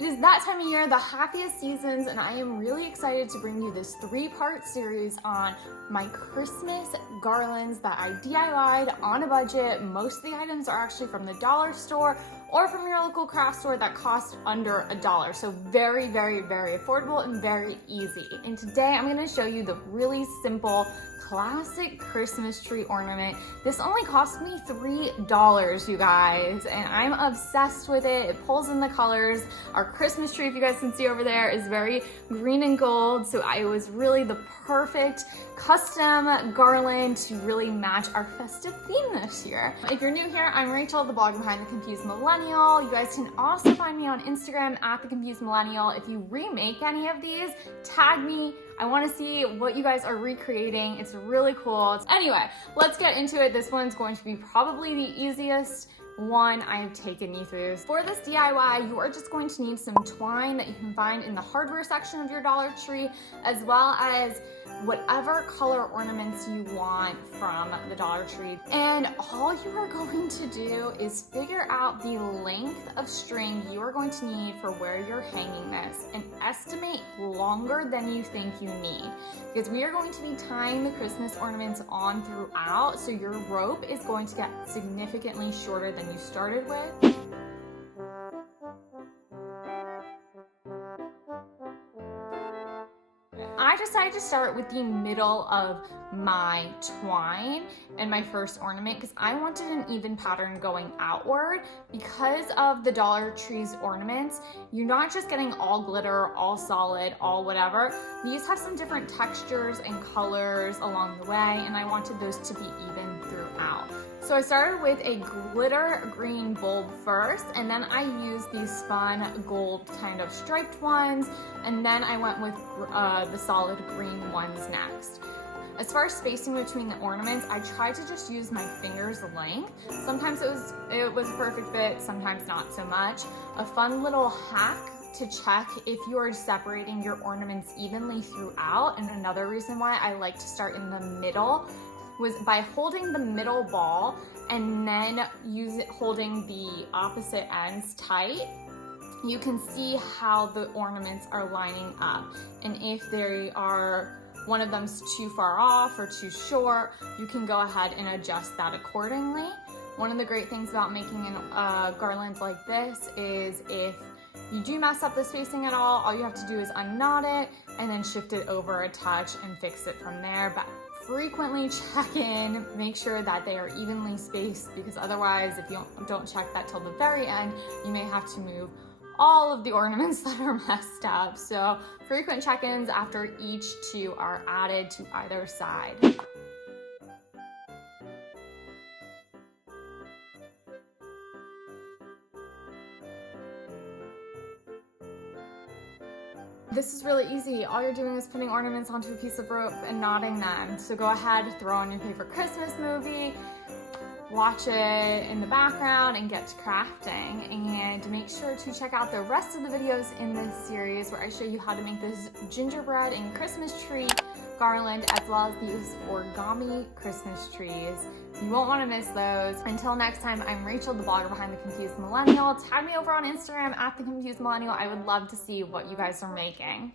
It is that time of year, the happiest seasons, and I am really excited to bring you this 3-part series on my Christmas garlands that I DIY'd on a budget. Most of the items are actually from the dollar store or from your local craft store that cost under $1. So very, very, very affordable and very easy. And today I'm gonna show you the really simple classic Christmas tree ornament. This only cost me $3, you guys, and I'm obsessed with it. It pulls in the colors. Our Christmas tree, if you guys can see over there, is very green and gold, so it was really the perfect custom garland to really match our festive theme this year. If you're new here, I'm Rachel, the blogger behind The Confused Millennial. You guys can also find me on Instagram at The Confused Millennial. If you remake any of these, tag me. I want to see what you guys are recreating. It's really cool. Anyway, let's get into it. This one's going to be probably the easiest one I've taken you through. For this DIY, you are just going to need some twine that you can find in the hardware section of your Dollar Tree, as well as whatever color ornaments you want from the Dollar Tree. And all you are going to do is figure out the length of string you are going to need for where you're hanging this and estimate longer than you think you need, because we are going to be tying the Christmas ornaments on throughout, so your rope is going to get significantly shorter than you started with. I decided to start with the middle of my twine and my first ornament because I wanted an even pattern going outward. Because of the Dollar Tree's ornaments, you're not just getting all glitter, all solid, all whatever. These have some different textures and colors along the way, and I wanted those to be even throughout. So I started with a glitter green bulb first, and then I used these fun gold kind of striped ones, and then I went with the solid green ones next. As far as spacing between the ornaments, I tried to just use my finger's length. Sometimes it was a perfect fit, sometimes not so much. A fun little hack to check if you are separating your ornaments evenly throughout, and another reason why I like to start in the middle, was by holding the middle ball and then holding the opposite ends tight. You can see how the ornaments are lining up, and if they are, one of them's too far off or too short, you can go ahead and adjust that accordingly. One of the great things about making a garland like this is if you do mess up the spacing at all you have to do is unknot it and then shift it over a touch and fix it from there. But frequently check in, make sure that they are evenly spaced, because otherwise, if you don't check that till the very end, you may have to move all of the ornaments that are messed up. So frequent check-ins after each two are added to either side. This is really easy. All you're doing is putting ornaments onto a piece of rope and knotting them. So go ahead, throw on your favorite Christmas movie, watch it in the background, and get to crafting. And make sure to check out the rest of the videos in this series where I show you how to make this gingerbread and Christmas tree garland, as well as these origami Christmas trees. You won't want to miss those. Until next time, I'm Rachel, the blogger behind The Confused Millennial. Tag me over on Instagram at The Confused Millennial. I would love to see what you guys are making.